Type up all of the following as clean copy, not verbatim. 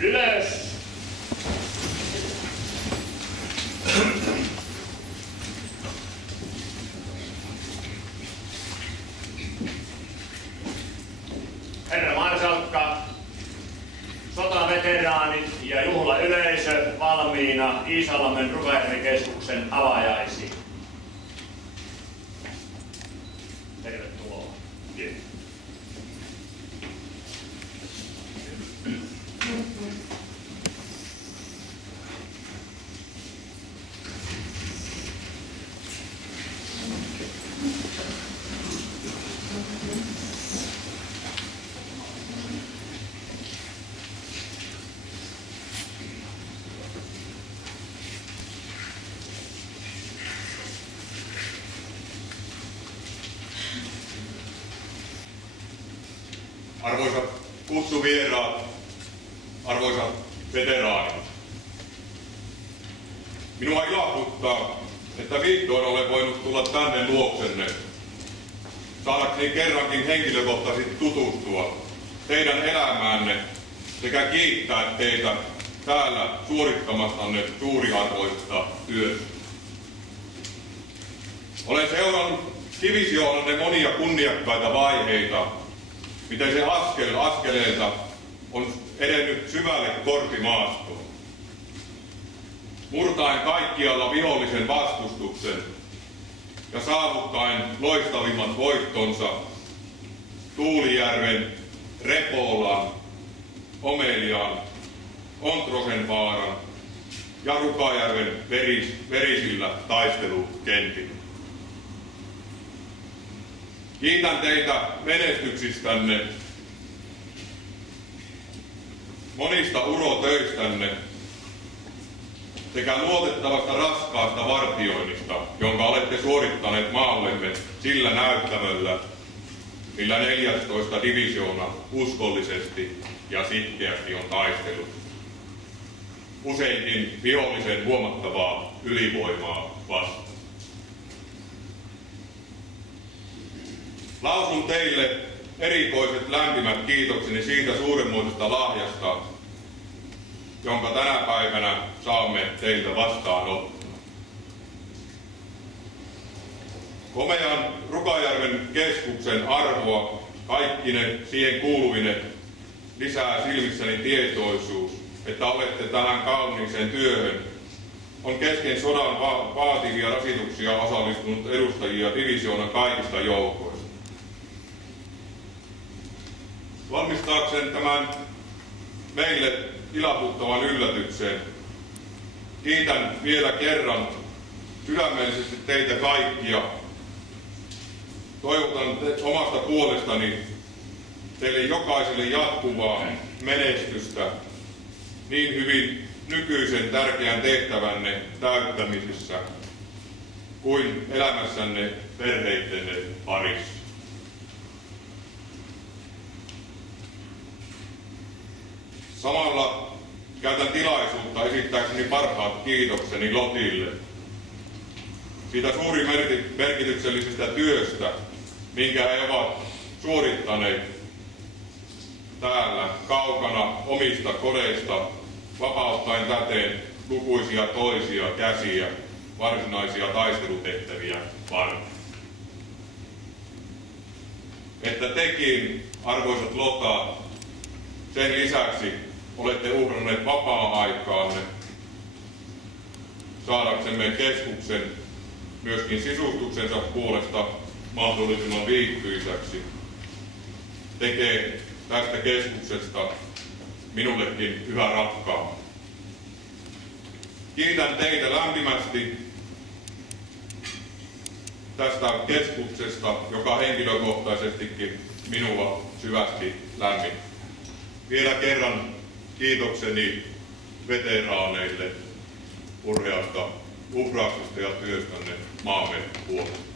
Ylös! Herra Marsalkka, sotaveteraanit ja juhlayleisö valmiina Iisalmen Rukajärvi-keskuksen avajaisiin. Tervetuloa. Kiitos. Arvoisat kutsuvieraat, arvoisat veteraanit. Minua ilahduttaa, että vihdoin olen voinut tulla tänne luoksenne, saadakseni kerrankin henkilökohtaisesti tutustua teidän elämäänne sekä kiittää teitä täällä suorittamastanne suuriarvoisesta työstä. Olen seurannut divisioonanne monia kunniakkaita vaiheita, miten se askel askeleelta on edennyt syvälle korpimaastoon. Murtaen kaikkialla vihollisen vastustuksen ja saavuttaen loistavimmat voittonsa Tuulijärven, Repolan, Omelian, Ontrosenvaaran ja Rukajärven verisillä taistelukentillä. Kiitän teitä menestyksistänne, monista urotöistänne sekä luotettavasta raskaasta vartioinnista, jonka olette suorittaneet maallemme sillä näyttämöllä, millä 14. divisioona uskollisesti ja sitkeästi on taistellut. Useinkin vihollisen huomattavaa ylivoimaa vastaan. Lausun teille erikoiset lämpimät kiitokseni siitä suuremmoisesta lahjasta, jonka tänä päivänä saamme teiltä vastaanottaa. Komean Rukajärven keskuksen arvoa kaikkine siihen kuuluvine lisää silmissäni tietoisuus, että olette tähän kauniiseen työhön on kesken sodan vaativia rasituksia osallistunut edustajia divisioonan kaikista joukoista. Valmistaakseen tämän meille ilahduttavan yllätyksen, kiitän vielä kerran sydämellisesti teitä kaikkia. Toivotan omasta puolestani teille jokaiselle jatkuvaa menestystä niin hyvin nykyisen tärkeän tehtävänne täyttämisessä kuin elämässänne perheittenne parissa. Samalla käytän tilaisuutta esittääkseni parhaat kiitokseni Lotille siitä suuri merkityksellisestä työstä, minkä he ovat suorittaneet täällä kaukana omista kodeista, vapauttaen täten lukuisia toisia käsiä varsinaisia taistelutehtäviä varten. Että tekin, arvoisat lotat, sen lisäksi olette uhranneet vapaa-aikaanne saadaksemme keskuksen myöskin sisustuksensa puolesta mahdollisimman viihtyisäksi. Tekee tästä keskuksesta minullekin yhä rakkaamman. Kiitän teitä lämpimästi tästä keskuksesta, joka henkilökohtaisestikin minua syvästi lämmittää. Vielä kerran kiitokseni veteraaneille urheasta uhrauksesta ja työstänne maamme puolesta.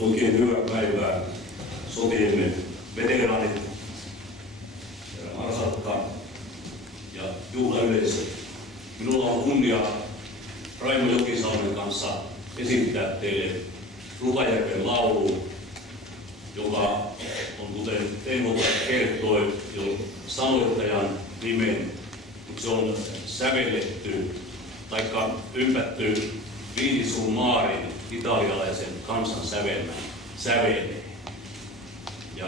Oikein hyvää päivää sotiemme veteraanit, Marsalkka ja juhlayleisö. Minulla on kunnia Raimo Jokisalmen kanssa esittää teille Rukajärven laulu, joka on, kuten Teemu kertoi, jo sanoittajan nimen, mutta se on sävelletty taikka ympätty Viini Maarin italialaisen kansan säveleen. Ja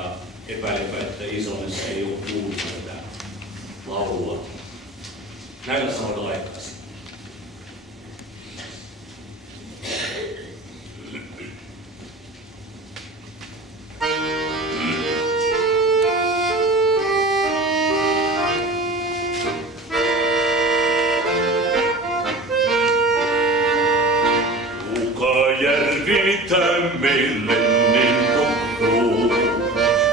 epäilenpä, että Iisalmessa ei ole kuullut tätä laulua. Näillä sanoilla aikaisin. Meille niin tuttu,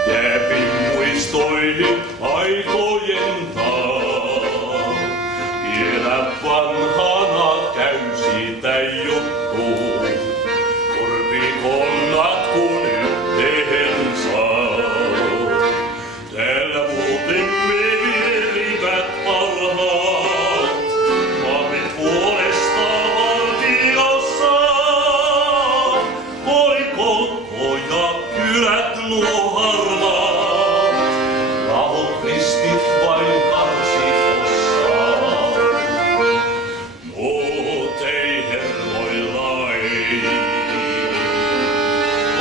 jääpi muistoihin aikojen taa. Vielä vanhana käy siitä juttu, korpikonnat kun yhteen saa. Täällä vuotemme viljelivät parhaat, maamme puolesta valtiossa. Nuo harmaat, lahot ristit vain karsi ossaa. Mut ei hermoilla ei,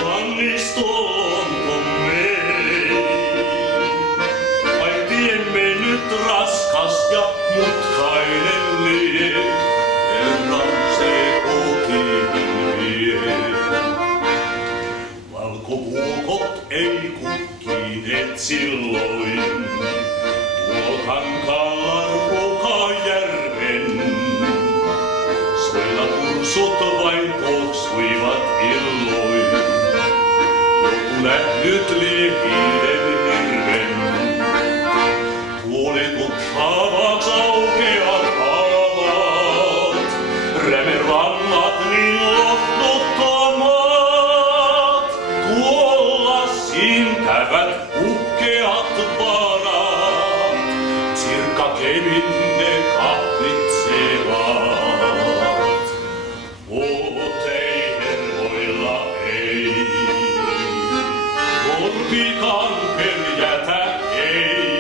lanniston on mei. Vain tiemme nyt raskas ja mutkainen lie, kerran se kotiin vie. Valkovuokot ei kukkineet silloin, tuolla Kankaalla Rukajärven. Soilla kursut vain tuoksuivat illoin, joku nähnyt liikiden hirven. Tuolitut haavaks aukeat alat, rämerannat niin lohduttomat. Tuolla siintävät uhkeat varat, sirkkakevin ne kahlitsevat. Mut ei hermoilla ei, korpikaan peljätä ei.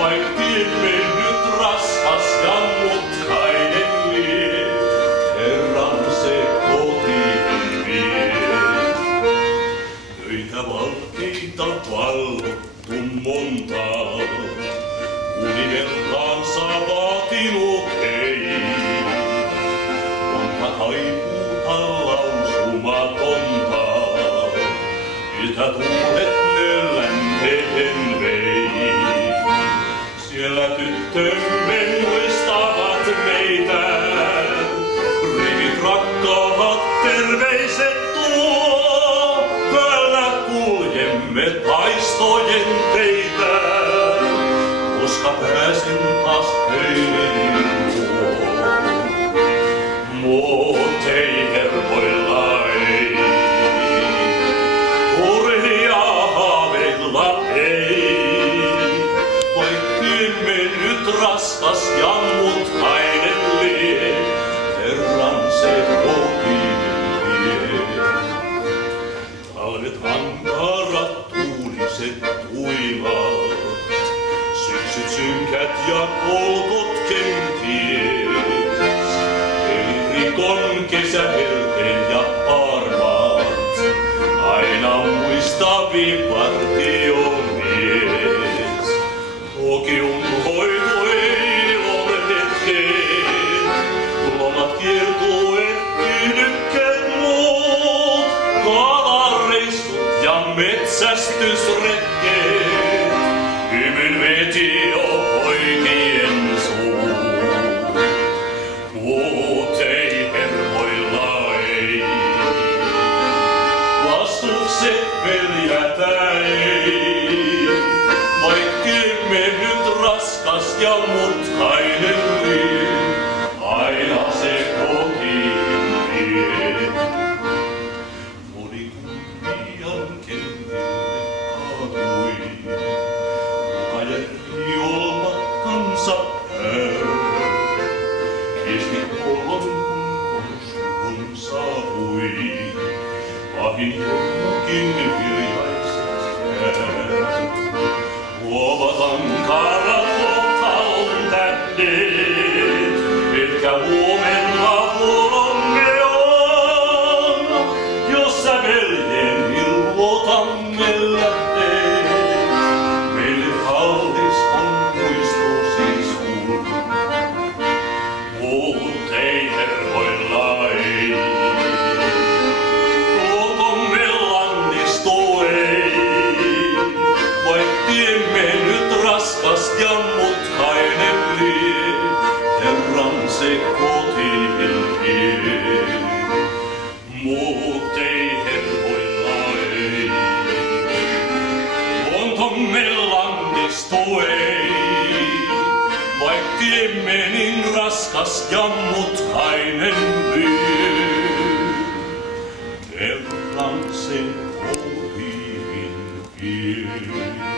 Vaik tiemme nyt raskas ja mutkainen lie, kerran se kotiin vie. Töitä valkeita valvottu montaa, univertaansa vaatinut ei. Monta kaipuuta lausumatonta, miltä tuulet ne länteen vei. Siellä tyttömme muistavat meitä, rivit rakkaat terveiset tuo. Kuljemme taistojen teitä, koska pääsen taas töihin luo. Mut ei hermoilla ei, turhia haaveilla ei. Vaik tiemme nyt raskas ja mutkainen lie, kerran se kotiin vie. Talvet ankarat, tuuliset tuivat, syksyt synkät ja polkot kenties. Eirikon kesähelteen ja armaat, aina muistavi partiomies. Toki unhoitui ilon hetket, lomat kiertueet, tyynykkeet muut, kalareissut ja metsästysretket, hymyn veti jo poikien suu. Mut ei hermoilla ei, vastukset peljätä ei. Kaarat kohtalon tähdet, etkä huomenna vuoromme on. Jos sä veljen ilmoitamme lähteet, meille kallis on muistosi sun. Mut ei herroillai, luotomme lannistu ei. Vaik tiemme nyt raskas ja mutkainen lie, kerran se kotiin vie. Mut ei herroillai, luontomme lannistu ei. Vaik tiemme niin raskas ja mutkainen lie, kerran se kotiin vie.